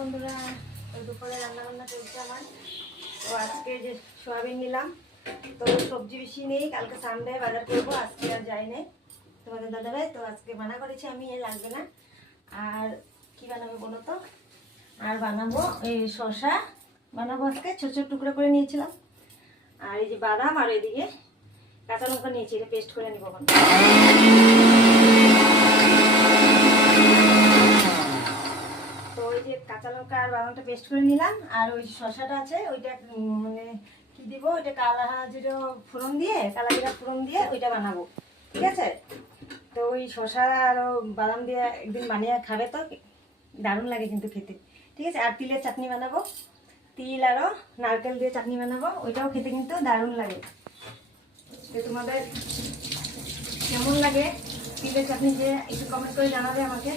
বন্ধুরা, দুপুরে রান্নাবান্না চলছে আমার। তো আজকে যে সোয়াবিন নিলাম, তো সবজি বেশি নেই, কালকে সানডে বাজার করবো, আজকে আর যাই নাই তোমাদের দাদাভাই। তো আজকে মানা করেছি আমি, এ লাগবে না। আর কি বানাবো বলো তো? আর বানাবো এই শসা বানাবো, আজকে ছোট ছোট টুকরো করে নিয়েছিলাম। আর এই যে বাদাম, আর এদিকে কাঁচা লঙ্কা নিয়েছি, এটা পেস্ট করে নিবো। তো ওই যে কাঁচা লঙ্কা আর বাদামটা পেস্ট করে নিলাম, আর ওই শসাটা আছে ওইটা মানে কি দিব, ওইটা কালা জিরা ফোড়ন দিয়ে, কালা জিরা ফোড়ন দিয়ে ওইটা বানাবো, ঠিক আছে? তো ওই শসা আর বাদাম দিয়ে একদিন বানিয়ে খাবে, তো দারুণ লাগে কিন্তু খেতে, ঠিক আছে? আর তিলের চাটনি বানাবো, তিল আরও নারকেল দিয়ে চাটনি বানাবো, ওইটাও খেতে কিন্তু দারুণ লাগে। তো তোমাদের কেমন লাগে তিলের চাটনি, যে একটু কমেন্ট করে জানাবে আমাকে।